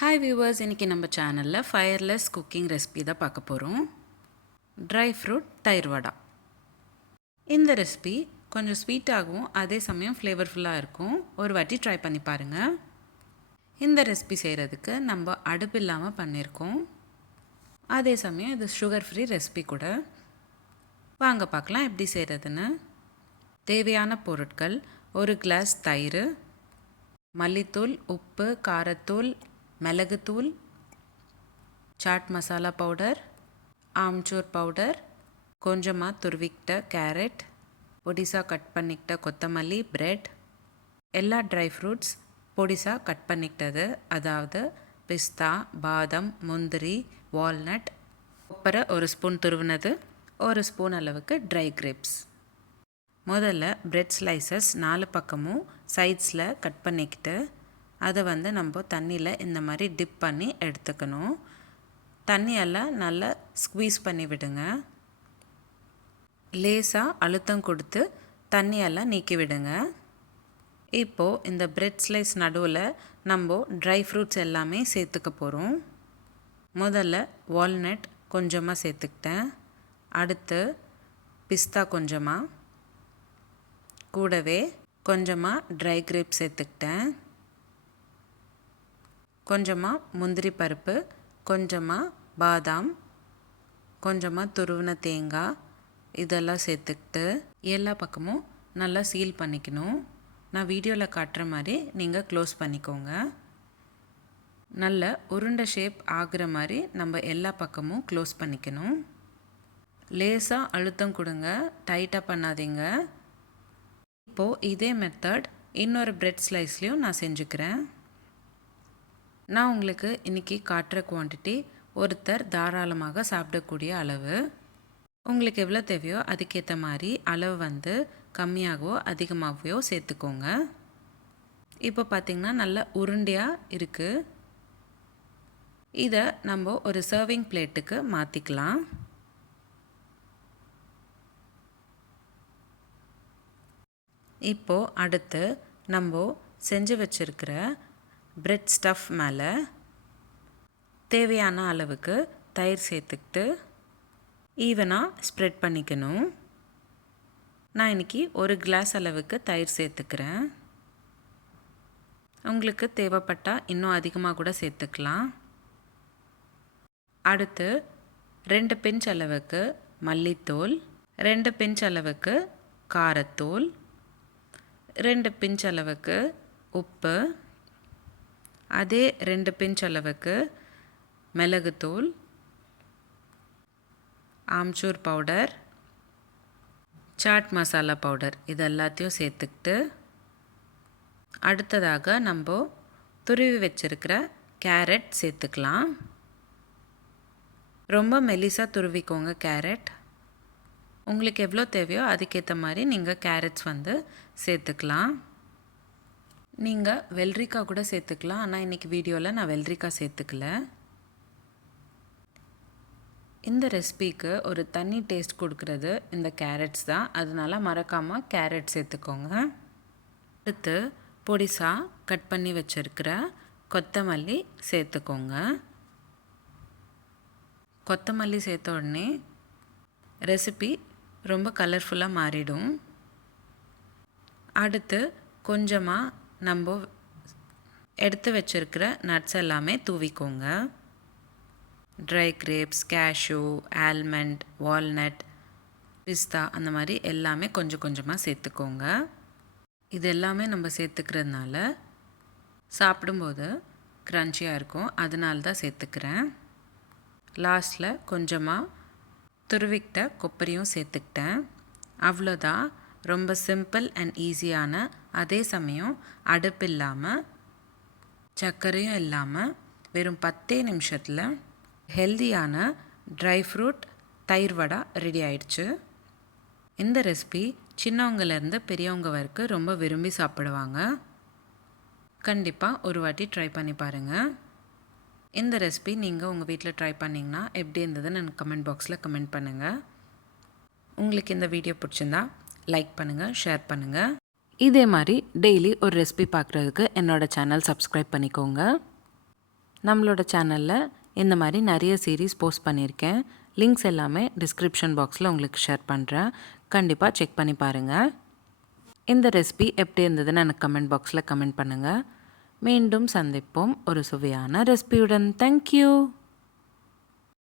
Hi viewers, இன்றைக்கி நம்ம சேனலில் ஃபயர்லெஸ் குக்கிங் ரெசிபி தான் பார்க்க போகிறோம். ட்ரை ஃப்ரூட் தயிர் வடா. இந்த ரெசிபி கொஞ்சம் ஸ்வீட்டாகவும் அதே சமயம் ஃப்ளேவர்ஃபுல்லாக இருக்கும். ஒரு வாட்டி ட்ரை பண்ணி பாருங்கள். இந்த ரெசிபி செய்கிறதுக்கு நம்ம அடுப்பு இல்லாமல் பண்ணியிருக்கோம். அதே சமயம் இது சுகர் ஃப்ரீ ரெசிபி கூட. வாங்க பார்க்கலாம் எப்படி செய்கிறதுன்னு. தேவையான பொருட்கள்: ஒரு கிளாஸ் தயிர், மல்லித்தூள், உப்பு, காரத்தூள், மிளகுத்தூள், சாட் மசாலா பவுடர், ஆம்ச்சூர் பவுடர், கொஞ்சமாக துருவிக்கிட்ட கேரட், பொடிசாக கட் பண்ணிக்கிட்ட கொத்தமல்லி, பிரெட், எல்லா ட்ரை ஃப்ரூட்ஸ் பொடிசாக கட் பண்ணிக்கிட்டது, அதாவது பிஸ்தா, பாதாம், முந்திரி, வால்நட், கொப்பரை ஒரு ஸ்பூன் துருவினது, ஒரு ஸ்பூன் அளவுக்கு ட்ரை கிரேப்ஸ். முதல்ல பிரெட் ஸ்லைசஸ் 4 பக்கமும் சைட்ஸில் கட் பண்ணிக்கிட்டு அதை நம்ம தண்ணியில் இந்த மாதிரி டிப் பண்ணி எடுத்துக்கணும். தண்ணியெல்லாம் நல்லா ஸ்குவீஸ் பண்ணி விடுங்க. லேசாக அழுத்தம் கொடுத்து தண்ணியெல்லாம் நீக்கி விடுங்க. இப்போது இந்த பிரெட் ஸ்லைஸ் நடுவில் நம்ம ட்ரை ஃப்ரூட்ஸ் எல்லாமே சேர்த்துக்க போகிறோம். முதல்ல வால்நட் கொஞ்சமாக சேர்த்துக்கிட்டேன். அடுத்து பிஸ்தா கொஞ்சமாக, கூடவே கொஞ்சமாக ட்ரை கிரேப் சேர்த்துக்கிட்டேன். கொஞ்சமாக முந்திரி பருப்பு, கொஞ்சமாக பாதாம், கொஞ்சமாக துருவின தேங்காய், இதெல்லாம் சேர்த்துக்கிட்டு எல்லா பக்கமும் நல்லா சீல் பண்ணிக்கணும். நான் வீடியோவில் காட்டுற மாதிரி நீங்கள் க்ளோஸ் பண்ணிக்கோங்க. நல்ல உருண்டை ஷேப் ஆகிற மாதிரி நம்ம எல்லா பக்கமும் க்ளோஸ் பண்ணிக்கணும். லேசாக அழுத்தம் கொடுங்க, டைட்டாக பண்ணாதீங்க. இப்போது இதே மெத்தட் இன்னொரு பிரெட் ஸ்லைஸ்லேயும் நான் செஞ்சுக்கிறேன். நான் உங்களுக்கு இன்றைக்கி காட்டுற குவான்டிட்டி ஒருத்தர் தாராளமாக சாப்பிடக்கூடிய அளவு. உங்களுக்கு எவ்வளோ தேவையோ அதுக்கேற்ற மாதிரி அளவு கம்மியாகவோ அதிகமாகவோ சேர்த்துக்கோங்க. இப்போ பார்த்திங்கன்னா நல்ல உருண்டையாக இருக்குது. இதை நம்ம ஒரு சர்விங் பிளேட்டுக்கு மாற்றிக்கலாம். இப்போது அடுத்து நம்ம செஞ்சு வச்சுருக்கிற பிரெட் ஸ்டஃப் மேலே தேவையான அளவுக்கு தயிர் சேர்த்துக்கிட்டு ஈவனாக ஸ்ப்ரெட் பண்ணிக்கணும். நான் இன்றைக்கி ஒரு கிளாஸ் அளவுக்கு தயிர் சேர்த்துக்கிறேன். உங்களுக்கு தேவைப்பட்டால் இன்னும் அதிகமாக கூட சேர்த்துக்கலாம். அடுத்து 2 பிஞ்ச் அளவுக்கு மல்லித்தூள், 2 பிஞ்ச் அளவுக்கு காரத்தூள், 2 பிஞ்ச் அளவுக்கு உப்பு, அதே 2 பிஞ்ச் அளவுக்கு மிளகுத்தூள், ஆம்ச்சூர் பவுடர், சாட் மசாலா பவுடர், இது எல்லாத்தையும் சேர்த்துக்கிட்டு அடுத்ததாக நம்ம துருவி வச்சுருக்கிற கேரட் சேர்த்துக்கலாம். ரொம்ப மெலிசாக துருவிக்கோங்க கேரட். உங்களுக்கு எவ்வளோ தேவையோ அதுக்கேற்ற மாதிரி நீங்கள் கேரட்ஸ் சேர்த்துக்கலாம். நீங்கள் வெள்ளரிக்காய் கூட சேர்த்துக்கலாம். ஆனால் இன்றைக்கி வீடியோவில் நான் வெள்ளரிக்காய் சேர்த்துக்கல. இந்த ரெசிபிக்கு ஒரு தனி டேஸ்ட் கொடுக்குறது இந்த கேரட்ஸ் தான். அதனால் மறக்காமல் கேரட் சேர்த்துக்கோங்க. அடுத்து பொடிசாக கட் பண்ணி வச்சுருக்கிற கொத்தமல்லி சேர்த்துக்கோங்க. கொத்தமல்லி சேர்த்த உடனே ரெசிபி ரொம்ப கலர்ஃபுல்லாக மாறிடும். அடுத்து கொஞ்சமாக நம்ம எடுத்து வச்சுருக்கிற நட்ஸ் எல்லாமே தூவிக்கோங்க. Dry grapes, cashew, almond, walnut, பிஸ்தா, அந்த மாதிரி எல்லாமே கொஞ்சம் கொஞ்சமாக சேர்த்துக்கோங்க. இது எல்லாமே நம்ம சேர்த்துக்கிறதுனால சாப்பிடும்போது க்ரன்ச்சியாக இருக்கும். அதனால தான் சேர்த்துக்கிறேன். லாஸ்ட்டில் கொஞ்சமாக துருவிக்கிட்ட கொப்பரையும் சேர்த்துக்கிட்டேன். அவ்வளோதான். ரொம்ப சிம்பிள் அண்ட் ஈஸியான, அதே சமயம் அடுப்பு இல்லாமல் சர்க்கரையும் இல்லாமல் வெறும் 10 நிமிஷத்தில் ஹெல்தியான ட்ரை ஃப்ரூட் தயிர் வடா ரெடி ஆயிடுச்சு. இந்த ரெசிபி சின்னவங்கலேருந்து பெரியவங்க வரைக்கும் ரொம்ப விரும்பி சாப்பிடுவாங்க. கண்டிப்பாக ஒரு வாட்டி ட்ரை பண்ணி பாருங்கள். இந்த ரெசிபி நீங்கள் உங்கள் வீட்டில் ட்ரை பண்ணிங்கன்னா எப்படி இருந்ததுன்னு எனக்கு கமெண்ட் பாக்ஸில் கமெண்ட் பண்ணுங்கள். உங்களுக்கு இந்த வீடியோ பிடிச்சிருந்தா லைக் பண்ணுங்கள், ஷேர் பண்ணுங்கள். இதே மாதிரி டெய்லி ஒரு ரெசிபி பார்க்குறதுக்கு என்னோடய சேனல் சப்ஸ்கிரைப் பண்ணிக்கோங்க. நம்மளோட சேனலில் இந்த மாதிரி நிறைய சீரீஸ் போஸ்ட் பண்ணியிருக்கேன். லிங்க்ஸ் எல்லாமே டிஸ்கிரிப்ஷன் பாக்ஸில் உங்களுக்கு ஷேர் பண்ணுறேன். கண்டிப்பாக செக் பண்ணி பாருங்கள். இந்த ரெசிபி எப்படி இருந்ததுன்னு எனக்கு கமெண்ட் பாக்ஸில் கமெண்ட் பண்ணுங்கள். மீண்டும் சந்திப்போம் ஒரு சுவையான ரெசிபியுடன். தேங்க்யூ.